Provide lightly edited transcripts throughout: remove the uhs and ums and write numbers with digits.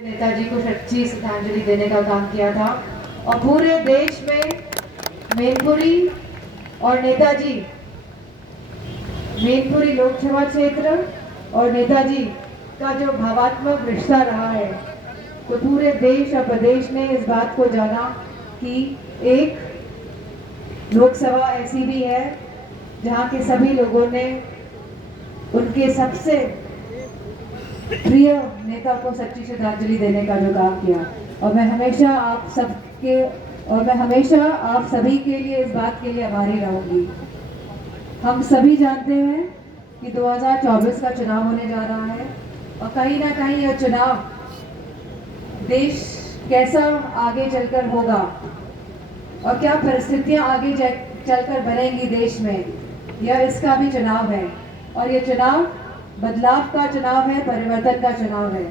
नेताजी को सच्ची श्रद्धांजलि देने का काम किया था और पूरे देश में मैनपुरी और नेताजी, मैनपुरी लोकसभा क्षेत्र और नेताजी का जो भावात्मक रिश्ता रहा है, तो पूरे देश और प्रदेश ने इस बात को जाना कि एक लोकसभा ऐसी भी है जहां के सभी लोगों ने उनके सबसे प्रिय नेता को सच्ची श्रद्धांजलि देने का जो काम किया। और मैं हमेशा आप सभी के लिए इस बात के लिए आभारी रहूंगी। हम सभी जानते हैं कि 2024 का चुनाव होने जा रहा है और कहीं ना कहीं यह चुनाव देश कैसा आगे चलकर होगा और क्या परिस्थितियां आगे चलकर बनेंगी देश में, यह इसका भी चुनाव है। और यह चुनाव बदलाव का चुनाव है, परिवर्तन का चुनाव है,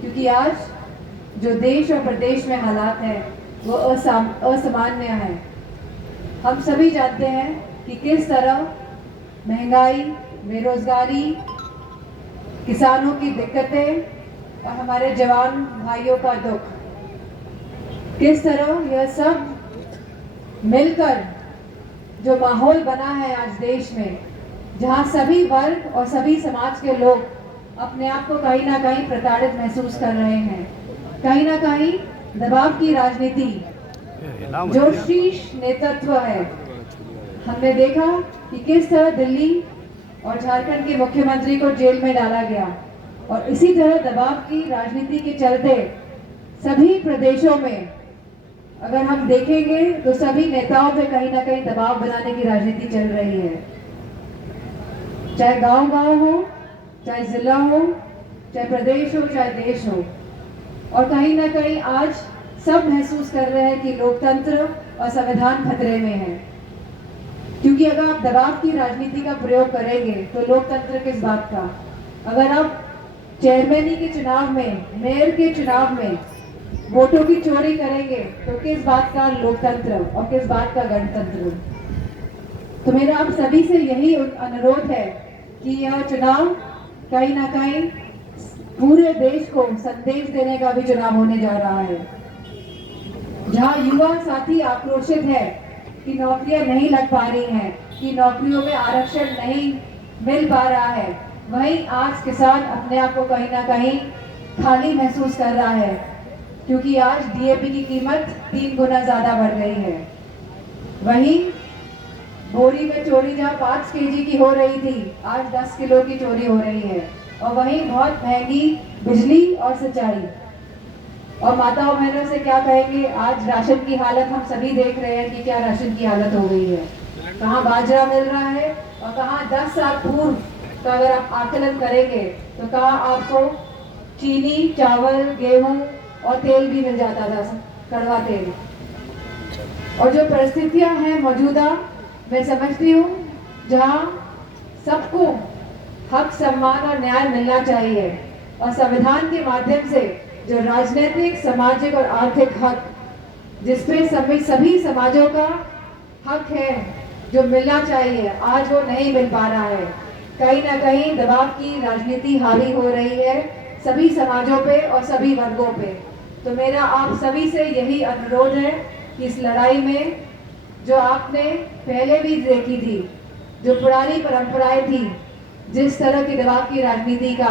क्योंकि आज जो देश और प्रदेश में हालात हैं वो असामान्य है। हम सभी जानते हैं कि किस तरह महंगाई, बेरोजगारी, किसानों की दिक्कतें और हमारे जवान भाइयों का दुख, किस तरह यह सब मिलकर जो माहौल बना है आज देश में, जहां सभी वर्ग और सभी समाज के लोग अपने आप को कहीं ना कहीं प्रताड़ित महसूस कर रहे हैं। कहीं ना कहीं दबाव की राजनीति, जो शीर्ष नेतृत्व है, हमने देखा कि किस तरह दिल्ली और झारखंड के मुख्यमंत्री को जेल में डाला गया और इसी तरह दबाव की राजनीति के चलते सभी प्रदेशों में अगर हम देखेंगे तो सभी नेताओं पे कहीं ना कहीं दबाव बनाने की राजनीति चल रही है, चाहे गांव-गांव हो, चाहे जिला हो, चाहे प्रदेश हो, चाहे देश हो। और कहीं ना कहीं आज सब महसूस कर रहे हैं कि लोकतंत्र और संविधान खतरे में है, क्योंकि अगर आप दबाव की राजनीति का प्रयोग करेंगे तो लोकतंत्र किस बात का। अगर आप चेयरमैनी के चुनाव में, मेयर के चुनाव में वोटों की चोरी करेंगे तो किस बात का लोकतंत्र और किस बात का गणतंत्र। तो मेरा आप सभी से यही अनुरोध है कि यह चुनाव कहीं ना कहीं पूरे देश को संदेश देने का भी चुनाव होने जा रहा है, जहां युवा साथी आक्रोशित है कि नौकरियां नहीं लग पा रही हैं, कि नौकरियों में आरक्षण नहीं मिल पा रहा है, वहीं आज किसान अपने आप को कहीं ना कहीं खाली महसूस कर रहा है, क्योंकि आज डीएपी की कीमत 3 गुना ज्यादा बढ़ गई है। वहीं बोरी में चोरी जहाँ 5 केजी की हो रही थी, आज 10 किलो की चोरी हो रही है। और वहीं बहुत महंगी बिजली और सिंचाई। और माताओं बहनों से क्या कहेंगे, आज राशन की हालत हम सभी देख रहे हैं कि क्या राशन की हालत हो गई है। कहाँ बाजरा मिल रहा है और कहाँ 10 साल पूर्व का अगर आप आकलन करेंगे तो कहाँ आपको चीनी, चावल, गेहूं और तेल भी मिल जाता था, कड़वा तेल। और जो परिस्थितियां हैं मौजूदा, मैं समझती हूँ जहाँ सबको हक, सम्मान और न्याय मिलना चाहिए और संविधान के माध्यम से जो राजनीतिक, सामाजिक और आर्थिक हक, जिसपे सभी समाजों का हक है, जो मिलना चाहिए, आज वो नहीं मिल पा रहा है। कहीं ना कहीं दबाव की राजनीति हावी हो रही है सभी समाजों पे और सभी वर्गों पे। तो मेरा आप सभी से यही अनुरोध है कि इस लड़ाई में जो आपने पहले भी देखी थी, जो पुरानी परंपराएं थी, जिस तरह की दबाव की राजनीति का,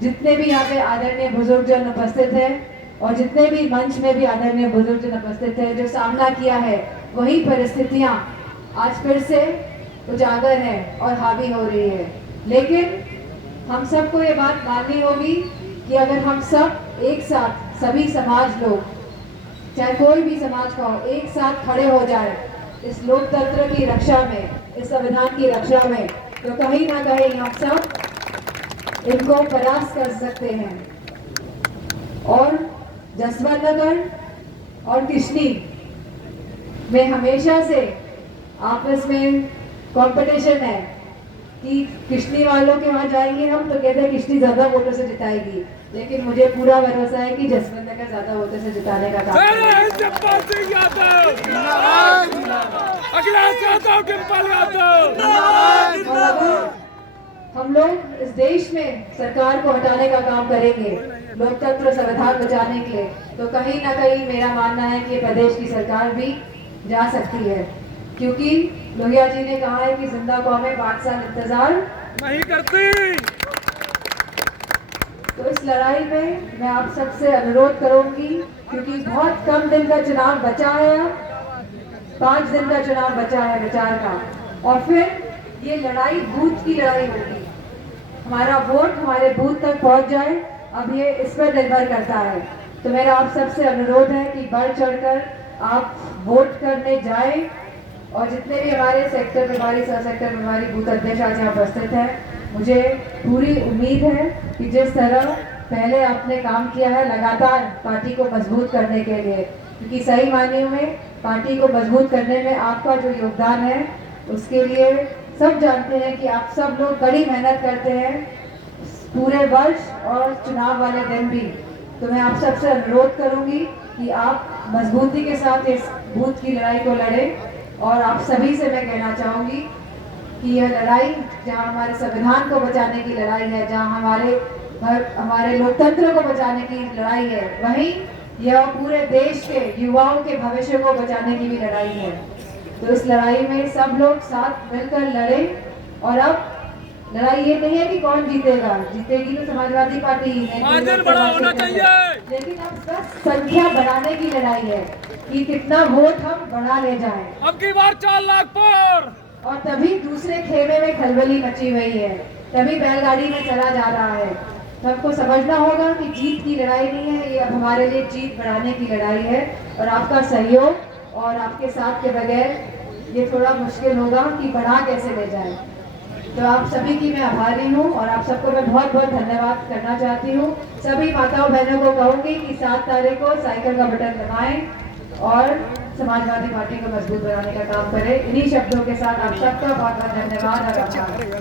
जितने भी यहाँ पे आदरणीय बुजुर्गजन उपस्थित है और जितने भी मंच में भी आदरणीय बुजुर्गजन उपस्थित है, जो सामना किया है, वही परिस्थितियां आज फिर से उजागर है और हावी हो रही है। लेकिन हम सबको ये बात माननी होगी कि अगर हम सब एक साथ, सभी समाज लोग, चाहे कोई भी समाज का हो, एक साथ खड़े हो जाए इस लोकतंत्र की रक्षा में, इस संविधान की रक्षा में, तो कहीं ना कहीं हम सब इनको परास्त कर सकते हैं। और जसवंत नगर और किशनी में हमेशा से आपस में कंपटीशन है कि किशनी वालों के वहां जाएंगे हम तो कहते हैं किशनी ज्यादा वोटों से जिताएगी, लेकिन मुझे पूरा भरोसा है कि जसवंत नगर ज्यादा वोटों से जिताने का काम हम लोग इस देश में सरकार को हटाने का काम करेंगे लोकतंत्र संविधान बचाने के लिए, तो कहीं ना कहीं मेरा मानना है कि प्रदेश की सरकार भी जा सकती है, क्योंकि लोहिया जी ने कहा है कि जिंदा कौमें 5 साल इंतजार नहीं करती। तो इस लड़ाई में मैं आप सबसे अनुरोध करूंगी, क्योंकि बहुत कम दिन का चुनाव बचा है, अब 5 दिन का चुनाव बचा है विचार का, और फिर ये लड़ाई बूथ की लड़ाई होगी। हमारा वोट हमारे बूथ तक पहुंच जाए, अब ये इस पर निर्भर करता है। तो मेरा आप सबसे अनुरोध है कि बढ़ चढ़कर आप वोट करने जाएं, और जितने भी हमारे सेक्टर में, हमारी सह सेक्टर में हमारी बूथ अध्यक्ष आज यहाँ उपस्थित है, मुझे पूरी उम्मीद है कि जिस तरह पहले आपने काम किया है लगातार पार्टी को मजबूत करने के लिए, क्योंकि सही मायने में पार्टी को मजबूत करने में आपका जो योगदान है उसके लिए सब जानते हैं कि आप सब लोग बड़ी मेहनत करते हैं पूरे वर्ष और चुनाव वाले दिन भी। तो मैं आप सबसे अनुरोध करूंगी कि आप मजबूती के साथ इस बूथ की लड़ाई को लड़ें, और आप सभी से मैं कहना चाहूंगी कि यह लड़ाई जहां हमारे संविधान को बचाने की लड़ाई है, जहां हमारे लोकतंत्र को बचाने की लड़ाई है, वहीं यह पूरे देश के युवाओं के भविष्य को बचाने की भी लड़ाई है। तो इस लड़ाई में सब लोग साथ मिलकर लड़ें, और अब लड़ाई ये नहीं है कि कौन जीतेगा, जीतेगी तो समाजवादी पार्टी ही है, मार्जिन बड़ा होना चाहिए। लेकिन अब बस संख्या बढ़ाने की लड़ाई है कि कितना वोट हम बढ़ा ले जाएं। अब की बार 4 लाख पर, और तभी दूसरे खेमे में खलबली मची हुई है, तभी बैलगाड़ी में चला जा रहा है। तो हमको समझना होगा कि जीत की लड़ाई नहीं है, ये अब हमारे लिए जीत बढ़ाने की लड़ाई है, और आपका सहयोग और आपके साथ के बगैर ये थोड़ा मुश्किल होगा कि बढ़ा कैसे ले जाए। तो आप सभी की मैं आभारी हूँ, और आप सबको मैं बहुत बहुत धन्यवाद करना चाहती हूँ। सभी माताओं बहनों को कहूँगी कि 7 तारीख को साइकिल का बटन दबाएं और समाजवादी पार्टी को मजबूत बनाने का काम करें। इन्हीं शब्दों के साथ आप सबका बहुत बहुत धन्यवाद और आभार।